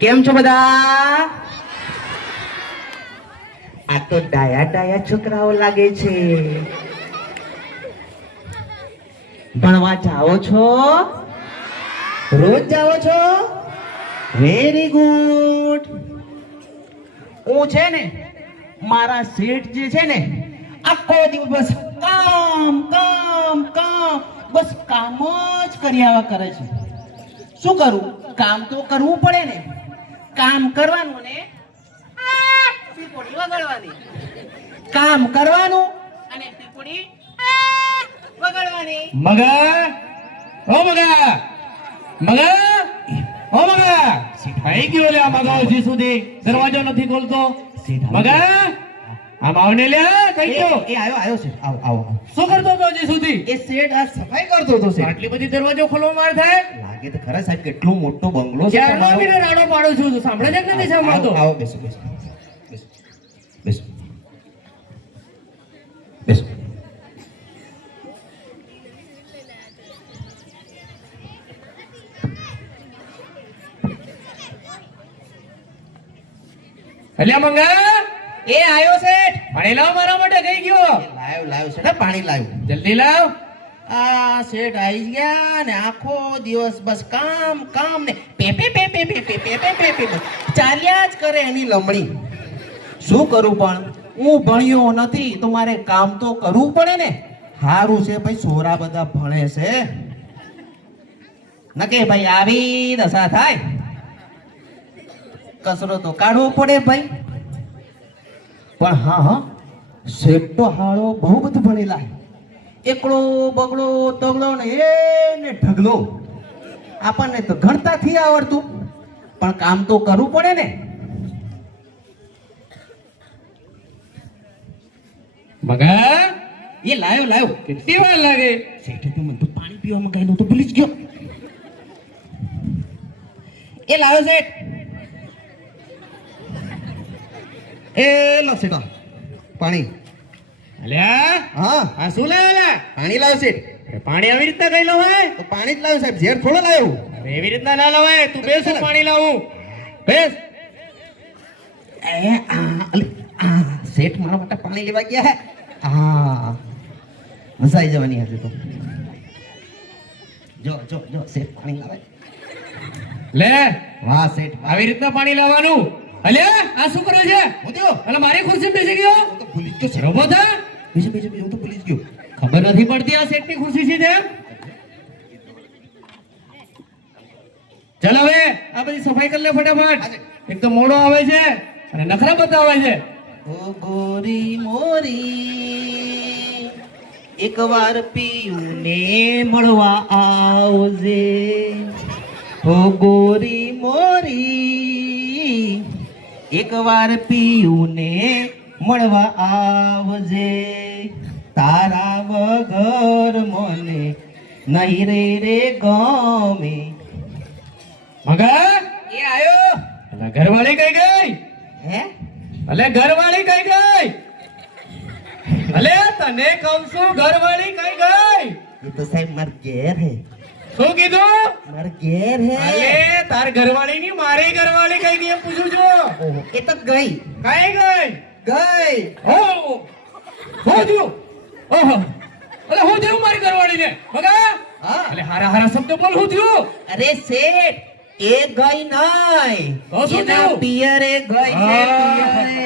કેમ છો બધા? આ તો ડાયા છોકરાઓ લાગે છે. ભણવા જાઓ છો? રોજ જાઓ છો? Very good. હું છે ને મારા શેઠ જે છે ને આખો દિવસ કામ કામ કામ બસ કામ જ કર્યા કરે છે. શું કરું? કામ તો કરવું પડે ને. કામ કરવાનું ને પીપોડી વગાડવાની. કામ કરવાનું અને પીપોડી વગાડવાની. મગા ઓ મગા મગા ઓ મગા થઈ ગયો લે મગા હજી સુધી દરવાજો નથી ખોલતો. મગા આમ આવને લે કઈ ગયો? એ આયો છે. આવો. શું કરતો હતો હજી સુધી? એ શેઠ આ સફાઈ કરતો હતો. આટલી બધી દરવાજો ખોલવા માર થાય? લાગે તો ખરા સાહેબ કેટલો મોટો બંગલો છે. ચાલો મીટર રાડો પાડું છું. સાંભળે છે કે નથી સાંભળતો? આવો બેસો. અલ્યા મંગા એ આયો શેઠ. પાણી લાવ મારા માટે કઈ ગયો? લાવ શેઠ, પાણી લાવ્યું. જલ્દી લાવ. આ શેઠ આવી ગયા ને આખો દિવસ બસ કામ કામ ને પે ચાલ્યા જ કરે એની લમણી. શું કરું પણ હું ભણ્યો નથી તો મારે કામ તો કરવું પડે ને. હારું છે ભાઈ છોરા બધા ભણે છે નકે ભાઈ આવી દશા થાય. કસરો તો કાઢવો પડે ભાઈ. પણ હા શેઠ તો હાળો બહુ બધું ભણેલા. એકડો બગડો તગડો ને એને ઢગલો. આપણને તો ગણતા થી આવડતું પણ કામ તો કરવું પડે ને. મગા એ લાયો કેટલી વાર લાગે? શેઠે તો મને તો પાણી પીવા મંગાવ્યું તો ભૂલી જ ગયો. એ લાયો શેઠ. એ લો શેઠ પાણી. અલ્યા હા આ શું લાવેલા? પાણી લાવ્યો શેઠ. પાણી આવી રીતના કઈ લવાય? તો પાણી જ લાવ્યો સાહેબ, ઝેર થોડો લાવ્યો. અરે એવી રીતના ના લવાય. તું બેસ હું પાણી લાવું. બેસ. શેઠ મારા માટે પાણી લેવા ગયા હે. હા મજા આવી જવાની હશે તો. જો શેઠ પાણી લાવે. લે વાહ શેઠ આવી રીતના પાણી લાવવાનું. અલ્યા આ શું કરે છે? હું થયો? અલા મારી ખુરશી બેસી ગયો. હું તો ભૂલી જ ગયો. રોબો થા. બીજું હું તો ભૂલી જ ગયો. ખબર નથી પડતી આ શેઠની ખુરશી છે તેમ. ચાલ હવે આ બધી સફાઈ કરી લે ફટાફટ. એક તો મોડો આવે છે અને નખરા બતાવે છે. ઓ ગોરી મોરી એકવાર પીયું ને મળવા આવજે. ઓ ગોરી મોરી એકવાર પીયું ને મળવા આવજે. તારા વગર મને નહીં રે ગમે. મગા એ આયો. અલા ઘરવાળી કઈ ગઈ? હે અલે ઘરવાળી કઈ ગઈ? અલે તને કહું છું ઘરવાળી કઈ ગઈ? એ તો સાહેબ માર ઘેર હે. શું કીધું? માર ઘેર હે. અલે તાર ઘરવાળી ની મારી ઘરવાળી કઈ ગઈ એમ પૂછું છું. ઓહો, એ તો ગઈ. કઈ ગઈ? હો હું થયું? ઓહો અલે હું થયું મારી ઘરવાળી ને? મગા હા. અલે હારા શબ્દ બોલ. હું થયું? અરે શેઠ એ ગઈ નહીં. તો શું એના થયું? પિયરે ગઈ છે પિયરે.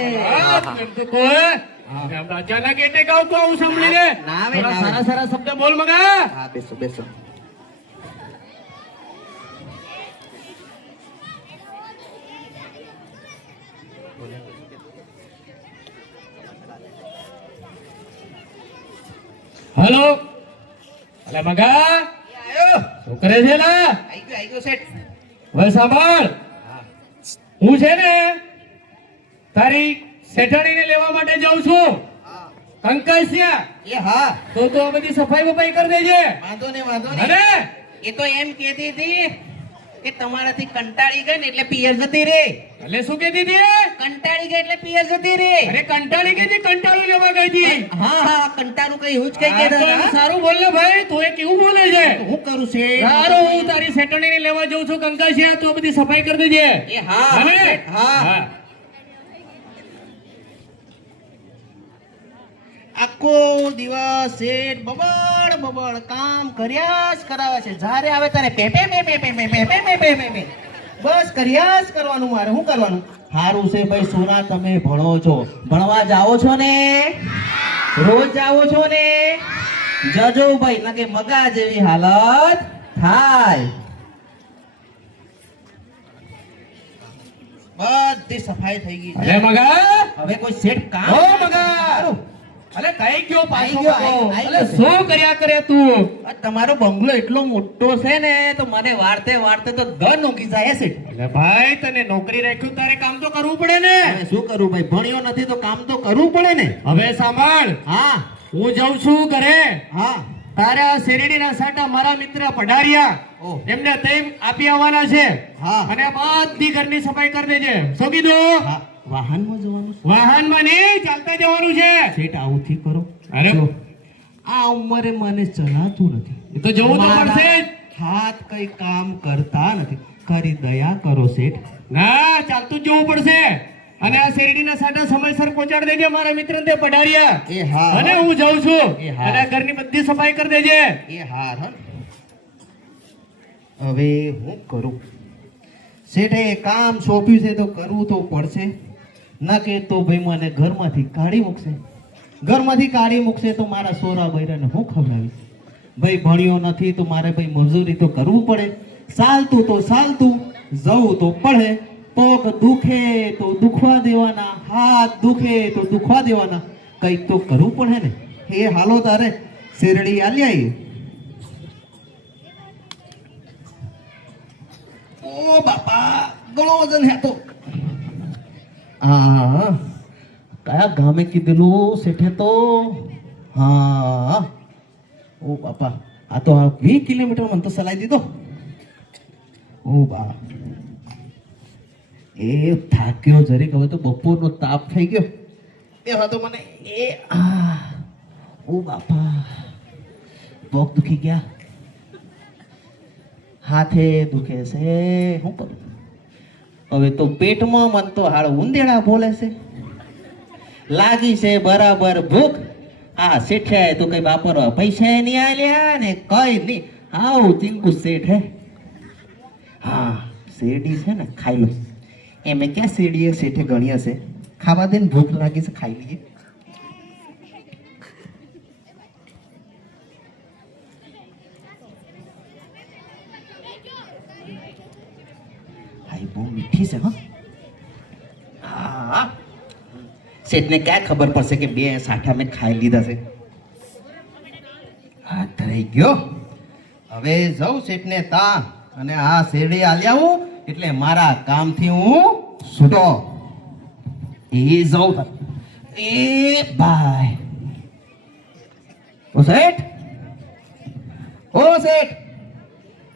અચાનક એટલે કહું તો હું સાંભળી લે. ના આવે, થોડા ના આવે. સારા શબ્દ બોલ મગા. હા બેસો. હેલો અલે મગા આયો. શું કરે છે લા? આઈ ગયો શેઠ. હવે સાંભળ. હું છે ને તારી શેઠાણીને લેવા માટે જાઉં છું કંકાસિયા. એ હા તો આ બધી સફાઈ બફાઈ કરી દેજે. વાંધો નહીં અને એ તો એમ કહેતી હતી એ તમારાથી કંટાળી ગઈ ને એટલે પિયર જતી રે. એટલે શું કહેતી હતી? કંટાળી ગઈ એટલે પિયર જતી રે. અરે કંટાળી ગઈ હતી, કંટાળું લેવા ગઈ હતી. હા હા કંટાળું કઈ એવું જ કઈ આ તો કહેતા હતા. સારું બોલ ને ભાઈ, તું એ કેવું બોલે છે? હું કરું છે સારું, હું તારી સેટરડે ને લેવા જઉં છું કંકાસિયા, તું બધી સફાઈ કરી દેજે. એ હા હા. હા આખો દિવસ શેઠ બબડ બબડ કામ કર્યા જ કરાવે છે. જ્યારે આવે ત્યારે પે પે પે પે પે પે પે પે પે પે પે. બસ કર્યા જ કરવાનું. મારે શું કરવાનું? સારું છે ભાઈ સોના, તમે ભણો છો, ભણવા જાઓ છો ને, રોજ જાઓ છો ને, જજો ભાઈ, ના કે મગા જેવી હાલત થાય. બધી સફાઈ થઈ ગઈ છે. અરે મગા, હવે કોઈ શેઠ કામ ઓ મગા, અલે કઈ ગયો પાછો? આઈ ગયો. અલે શું કર્યા કરે તું? આ તમારો બંગલો એટલો મોટો છે ને તો મને વાળતે વાળતે તો ધન ઊંઘી જાય છે. અલે ભાઈ, તને નોકરી રાખ્યું તારે કામ તો કરવું પડે ને. હવે શું કરું ભાઈ, ભણ્યો નથી તો કામ તો કરવું પડે ને. હવે સાંભળ, હા હું જાઉં છું ઘરે. હા તારા શેરડીના સાટા મારા મિત્ર પઢારિયા, ઓહ. એમને તેમ આપી આવવાના છે. હા. અને બધી ઘરની સફાઈ કરી દેજે. શું કીધું? હા વાહનમાં જવાનું છે. વાહનમાં નહીં, ચાલતા જવાનું છે. શેઠ આવુંથી કરો. અરે જો, આ ઉંમરે મને ચલાતું નથી. એ તો જવું તો મારા પડશે જ. હાથ કઈ કામ કરતા નથી. કરી દયા કરો શેઠ. ના, ચાલતું જ જવું પડશે. અને આ શેરડીના સાટા સમયસર પહોંચાડી દેજે મારા મિત્ર તે પઢારિયા. એ હા. અને હું જાઉં છું. એ હા. અને આ ઘરની બધી સફાઈ કરી દેજે. એ હાર હં. હવે હું કરું? શેઠે કામ સોંપ્યું છે તો કરવું તો પડશે. ના કે તો ભાઈ મને ઘરમાંથી કાઢી મૂકશે. ઘરમાંથી કાઢી મૂકશે તો મારા સોરા બૈરાને હું ખવડાવીશ? ભાઈ ભણ્યો નથી તો મારે ભાઈ મજૂરી તો કરવું પડે. ચાલતું તો ચાલતું, જવું તો પડે. પગ દુખે તો દુખવા દેવાના, હાથ દુખે તો દુખવા દેવાના. કંઈક તો કરવું પડે ને. એ હાલો તારે શેરડી આલી આવી. ઓ બાપા, ઘણો વજન હે તો. હા કયા ગામે કીધેલું શેઠે તો? હા ઓ બાપા, આ તો 20 કિલોમીટર મને તો ચલાવી દીધો. ઓ બા, એ થાક્યો જરીક. હવે તો બપોરનો તાપ થઈ ગયો. એ હવે તો મને ઓ બાપા, પગ દુખી ગયા, હાથે દુખે છે. શું કરું હવે? તો પેટમાં મન તો હાડ ઉંદેડા બોલે છે. લાગી છે બરાબર ભૂખ. આ શેઠિયાએ તો કઈ વાપરવા પૈસા નહીં આલ્યા ને કઈ નહીં. આવું ચીંકુ શેઠ હે. હા શેરડી છે ને, ખાઈ લો. એમે ક્યાં શેરડીએ શેઠે ગણી હશે? ખાવા દે ને, ભૂખ લાગી છે, ખાઈ લઈએ. બહુ મીઠી છે. હા શેઠને ક્યાં ખબર પડશે કે 2 સાઠા મેં ખાઈ લીધા છે. આ થઈ ગયો. હવે જાઉં શેઠને તા અને આ શેરડી આલ્યા હું એટલે મારા કામથી હું છૂટો. એ જાઉં એ ભાઈ. ઓ શેઠ, ઓ શેઠ,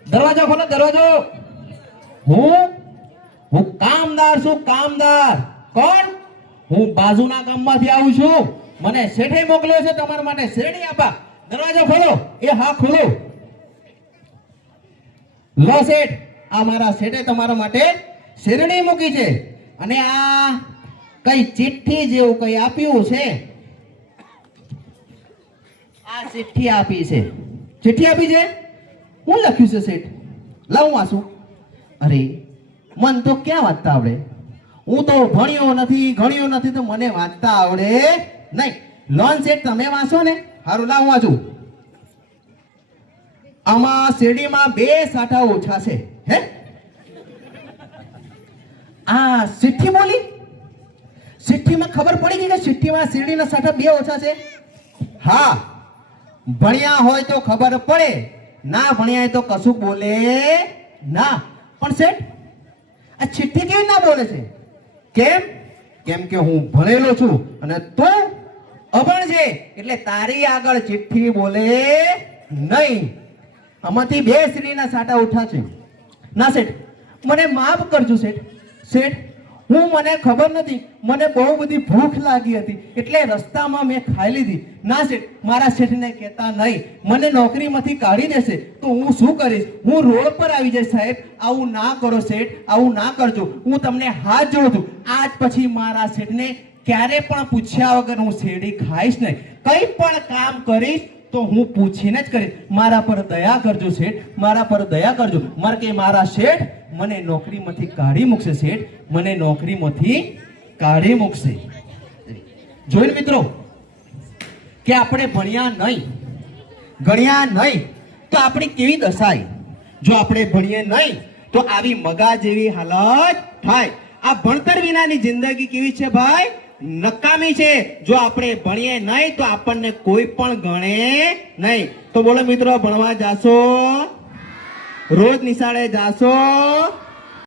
દરવાજો ખોલો, દરવાજો. હું કામદાર છું, કામદાર. કોણ? હું બાજુના ગામમાંથી આવું છું. મને શેઠે મોકલ્યો છે તમારા માટે શેરડી આપવા. દરવાજો ખોલો. એ હા ખોલો. લો શેઠ, આ મારા શેઠે તમારા માટે શેરડી મૂકી છે. અને આ કઈ ચિઠ્ઠી જેવું કઈ આપ્યું છે. આ ચિઠ્ઠી આપી છે. ચિઠ્ઠી આપી છે. હું લખ્યું છે શેઠ? લાવું વાંચું. અરે મન તો ક્યાં વાંચતા આવડે? હું તો ભણ્યો નથી, ગણ્યો નથી તો મને વાંચતા આવડે નહીં. લોન શેઠ તમે વાંચો ને. સારું લાવું વાંચું. આમાં શેરડીમાં 2 સાઠા ઓછા છે. હે આ ચિઠ્ઠી બોલી? ચિઠ્ઠીમાં ખબર પડી ગઈ કે ચિઠ્ઠીમાં શેરડીના સાઠા 2 ઓછા છે? હા, ભણ્યા હોય તો ખબર પડે, ના ભણ્યા હોય તો કશું બોલે ના. પણ શેઠ, આ ચિઠ્ઠી કેવી ના બોલે છે? કેમ? કેમ કે હું ભણેલો છું અને તું અભણ છે, એટલે તારી આગળ ચિઠ્ઠી બોલે નહીં. આમાંથી 2 શેરડીના સાટા ઉઠા છે. ના શેઠ, મને માફ કરજો શેઠ. શેઠ, મને ખબર નથી, મને બહુ બધી ભૂખ લાગી હતી એટલે રસ્તામાં મેં ખાઈ લીધી. ના શેઠ, મારા શેઠને કહેતા નહીં, મને નોકરીમાંથી કાઢી દેશે તો હું શું કરીશ? હું રોડ પર આવી જઈશ સાહેબ. આવું ના કરો શેઠ, આવું ના કરજો. હું તમને હાથ જોડું છું, આજ પછી મારા શેઠને ક્યારે પણ પૂછ્યા વગર હું શેરડી ખાઈશ નહીં. કંઈ પણ કામ કરીશ તો હું પૂછીને જ કરીશ. મારા પર દયા કરજો શેઠ, મારા પર દયા કરજો. મારે કે મારા શેઠ મને નોકરીમાંથી કાઢી મૂકશે શેઠ, મને નોકરીમાંથી કાઢી મૂકશે. જોઈને મિત્રો કે આપણે ભણ્યા નહીં, ગણ્યા નહીં તો આપણી કેવી દશાય. જો આપણે ભણીએ નહીં તો આવી મગા જેવી હાલત થાય. આ ભણતર વિનાની જિંદગી કેવી છે ભાઈ? નકામી છે. જો આપણે ભણીએ નહીં તો આપણને કોઈ પણ ગણે નહીં. તો બોલો મિત્રો, ભણવા જાશો? રોજ નિશાળે જાશો?